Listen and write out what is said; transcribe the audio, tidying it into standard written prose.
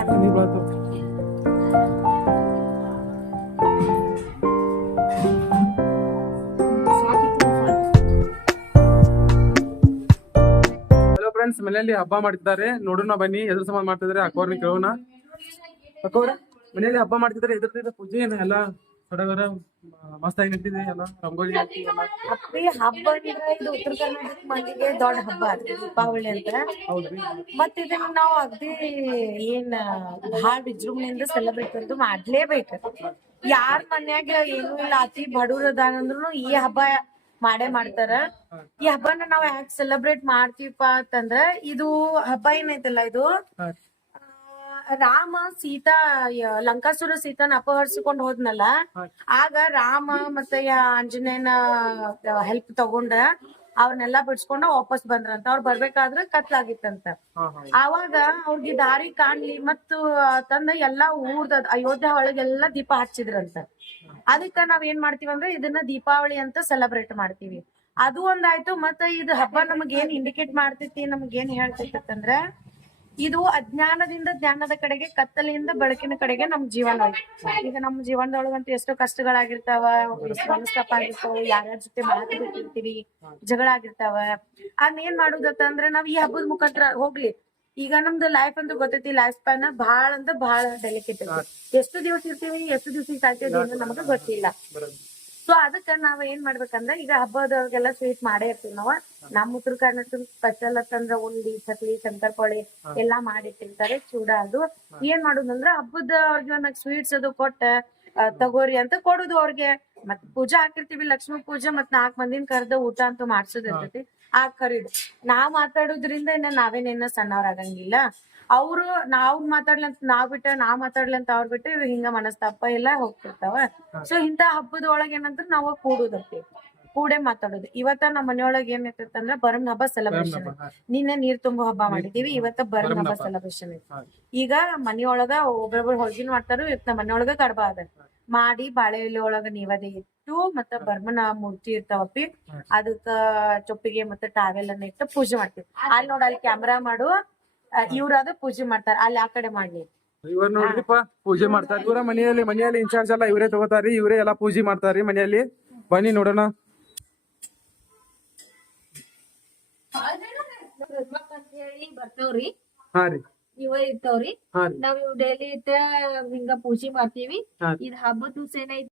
Hello friends, ಮನೆಯಲ್ಲಿ ಹಬ್ಬ ಮಾಡ್ತಿದ್ದಾರೆ. ನೋಡೋಣ ಬನ್ನಿ, ಎದ್ರ ಸಂಬಂಧ ಮಾಡ್ತಿದ್ದಾರೆ ಅಕ್ಕೋರ್ನ ಕೇಳೋಣ. ಅಕ್ಕೋರ ಮನೆಯಲ್ಲಿ ಹಬ್ಬ ಮಾಡ್ತಿದ್ದಾರೆ, ಎದುರ್ತಿದ್ದ ಪೂಜೆ ಎಲ್ಲ ಸಡಗರ ಮಸ್ತ್ ಆಗಿ ನಿಂತಿದೆ. ಎಲ್ಲ ರಂಗೋಲಿ ಅಪ್ಪಿ ಹಬ್ಬ ಅಂದ್ರೆ ಇದು ಉತ್ತರ ಕರ್ನಾಟಕ ಮಂದಿಗೆ ದೊಡ್ಡ ಹಬ್ಬ ಆದ್ರಿ ದೀಪಾವಳಿ ಅಂತ. ಹೌದ್ರಿ. ಮತ್ ಇದನ್ನ ನಾವು ಅಗ್ದಿ ಏನ್ ಬಹಳ ವಿಜೃಂಭಣೆಯಿಂದ ಸೆಲೆಬ್ರೇಟ್ ಅಂತೂ ಮಾಡ್ಲೇಬೇಕು. ಯಾರ್ ಮನ್ಯಾಗ ಏನು ಇಲ್ಲ ಅತಿ ಬಡವ್ರ ಅದಾನಂದ್ರು ಈ ಹಬ್ಬ ಮಾಡೇ ಮಾಡ್ತಾರ. ಈ ಹಬ್ಬನ ನಾವ್ ಯಾಕೆ ಸೆಲೆಬ್ರೇಟ್ ಮಾಡ್ತೀವಪ್ಪ ಅಂತಂದ್ರ ಇದು ಹಬ್ಬ ಏನೈತಲ್ಲ ಇದು ರಾಮ ಸೀತಾ ಲಂಕಾಸುರ ಸೀತಾನ ಅಪಹರಿಸಿಕೊಂಡ್ ಹೋದ್ನಲ್ಲ, ಆಗ ರಾಮ ಮತ್ತೆ ಆಂಜನೇಯನ ಹೆಲ್ಪ್ ತಗೊಂಡ ಅವ್ರನ್ನೆಲ್ಲಾ ಬಿಡ್ಸ್ಕೊಂಡ ವಾಪಸ್ ಬಂದ್ರಂತ. ಅವ್ರು ಬರ್ಬೇಕಾದ್ರ ಕತ್ಲಾಗಿತ್ತಂತ. ಆವಾಗ ಅವ್ರಿಗೆ ದಾರಿ ಕಾಣ್ಲಿ ಮತ್ತು ತಂದ ಎಲ್ಲಾ ಊರ್ದ ಅಯೋಧ್ಯ ಒಳಗೆಲ್ಲಾ ದೀಪ ಹಚ್ಚಿದ್ರಂತ. ಅದಕ್ಕ ನಾವ್ ಏನ್ ಮಾಡ್ತೀವಿ ಅಂದ್ರೆ ಇದನ್ನ ದೀಪಾವಳಿ ಅಂತ ಸೆಲೆಬ್ರೇಟ್ ಮಾಡ್ತೀವಿ. ಅದು ಒಂದಾಯ್ತು. ಮತ್ತ ಇದು ಹಬ್ಬ ನಮಗ್ ಏನ್ ಇಂಡಿಕೇಟ್ ಮಾಡ್ತೈತಿ, ನಮಗ್ ಏನ್ ಹೇಳ್ತೈತಂದ್ರ ಇದು ಅಜ್ಞಾನದಿಂದ ಜ್ಞಾನದ ಕಡೆಗೆ, ಕತ್ತಲೆಯಿಂದ ಬೆಳಕಿನ ಕಡೆಗೆ ನಮ್ ಜೀವನ ಐತಿ. ಈಗ ನಮ್ ಜೀವನದೊಳಗಂತೂ ಎಷ್ಟೋ ಕಷ್ಟಗಳಾಗಿರ್ತಾವ, ಎಷ್ಟೋ ಮನಸ್ತಾಪ ಆಗಿರ್ತಾವ, ಯಾರ್ಯಾರ ಜೊತೆ ಮಾತಾಡ್ತಿರ್ತೀವಿ, ಜಗಳ ಆಗಿರ್ತಾವ. ಅದ್ನೇನ್ ಮಾಡುದತ್ತಂದ್ರೆ ನಾವ್ ಈ ಹಬ್ಬದ ಮುಖಾಂತರ ಹೋಗ್ಲಿ. ಈಗ ನಮ್ದು ಲೈಫ್ ಅಂತೂ ಗೊತ್ತೈತಿ, ಲೈಫ್ ಸ್ಪ್ಯಾನ್ ಬಹಳ ಅಂದ್ರೆ ಬಹಳ ಡೆಲಿಕೇಟ್ ಐತಿ. ಎಷ್ಟು ದಿವಸ ಇರ್ತೀವಿ, ಎಷ್ಟು ದಿವಸ ಸಾಯ್ತೀವಿ ಅನ್ನೋದು ನಮಗ ಗೊತ್ತಿಲ್ಲ. ಸೊ ಅದಕ್ಕ ನಾವ್ ಏನ್ ಮಾಡ್ಬೇಕಂದ್ರ ಈಗ ಹಬ್ಬದವ್ರಿಗೆಲ್ಲ ಸ್ವೀಟ್ ಮಾಡೇ ಇರ್ತೀವಿ ನಾವ್. ನಮ್ ಉತ್ತರ ಕರ್ನಾಟಕ ಸ್ಪೆಷಲ್ ಅಂತಂದ್ರ ಉಂಡಿ, ಚಕ್ಲಿ, ಶಂಕರಪೊಳಿ ಎಲ್ಲಾ ಮಾಡಿಟ್ಟಿರ್ತಾರೆ. ಚೂಡ ಅದು ಏನ್ ಮಾಡುದಂದ್ರ ಹಬ್ಬದ ಅವ್ರಿಗೆ ಒಂದ್ ಸ್ವೀಟ್ಸ್ ಅದು ಕೊಟ್ಟ ತಗೋರಿ ಅಂತ ಕೊಡುದು ಅವ್ರಿಗೆ. ಮತ್ ಪೂಜಾ ಹಾಕಿರ್ತೀವಿ, ಲಕ್ಷ್ಮೀ ಪೂಜೆ ಮತ್ 4 ಮಂದಿನ ಕರ್ದ ಊಟ ಅಂತೂ ಮಾಡ್ಸೋದ್ ಇರ್ತೈತಿ. ಆ ಕರೀದು ನಾವ್ ಮಾತಾಡೋದ್ರಿಂದ ಇನ್ನ ನಾವೇನೇನ ಸಣ್ಣವ್ರಾಗಂಗಿಲ್ಲ. ಅವ್ರು ನಾವ್ ಮಾತಾಡ್ಲಂತ ನಾವ್ ಬಿಟ್ಟ, ನಾವ್ ಮಾತಾಡ್ಲಂತ ಅವ್ರ ಬಿಟ್ಟು ಹಿಂಗ ಮನಸ್ತಾಪ ಎಲ್ಲಾ ಹೋಗ್ತಿರ್ತಾವ. ಸೊ ಇಂತ ಹಬ್ಬದ ಒಳಗ ಏನಂದ್ರ ನಾವ್ ಕೂಡುದಪ್ಪಿ, ಕೂಡೆ ಮಾತಾಡೋದು. ಇವತ್ತ ನಮ್ಮ ಮನೆಯೊಳಗ ಏನ್ ಇರ್ತೈತಂದ್ರ ಬರಮ್ ಹಬ್ಬ ಸೆಲೆಬ್ರೇಷನ್. ನಿನ್ನೆ ನೀರ್ ತುಂಬೋ ಹಬ್ಬ ಮಾಡಿದೀವಿ, ಇವತ್ತ ಬರಮ್ ಹಬ್ಬ ಸೆಲೆಬ್ರೇಷನ್ ಐತಿ. ಈಗ ಮನಿಯೊಳಗ ಒಬ್ಬೊಬ್ರು ಹೊಳ್ಗಿನ್ ಮಾಡ್ತಾರು, ನಮ್ಮ ಮನೆಯೊಳಗ ಕಡ್ಬ ಅದ ಮಾಡಿ ಬಾಳೆ ಎಲೆ ಒಳಗ ನೈವೇದ್ಯ ಇಟ್ಟು ಮತ್ತ ಬರ್ಮನ ಮೂರ್ತಿ ಇರ್ತಾವಪ್ಪಿ, ಅದಕ್ಕ ಚೊಪ್ಪಿಗೆ ಮತ್ತೆ ಟಾವೆಲ್ ಅನ್ನ ಇಟ್ಟು ಪೂಜೆ ಮಾಡ್ತೀವಿ. ಅಲ್ಲಿ ನೋಡ, ಅಲ್ಲಿ ಕ್ಯಾಮ್ರಾ ಮಾಡು, ಇವ್ರಾದ ಪೂಜೆ ಮಾಡ್ತಾರ, ಅಲ್ಲಿ ಆ ಕಡೆ ಮಾಡ್ಲಿ. ಇವ್ರ ನೋಡ್ರಿಪ್ಪ ಪೂಜೆ ಮಾಡ್ತಾರೆ. ಇವರ ಮನೆಯಲ್ಲಿ ಇನ್ಚಾರ್ಜ್ ಎಲ್ಲ ಇವರೇ ತಗೋತಾರಿ, ಇವರೇ ಎಲ್ಲಾ ಪೂಜೆ ಮಾಡ್ತಾರಿ ಮನೆಯಲ್ಲಿ. ಬನ್ನಿ ನೋಡೋಣ. ಬರ್ತವ್ರಿ, ಹಾ ರೀ, ಇವ ಇರ್ತಾವ್ರಿ. ನಾವ್ ಇವ್ ಡೈಲಿ ಹಿಂಗ ಪೂಜೆ ಮಾಡ್ತೀವಿ. ಇದ್ ಹಬ್ಬದ ದಿವ್ಸ ಏನೈತಿ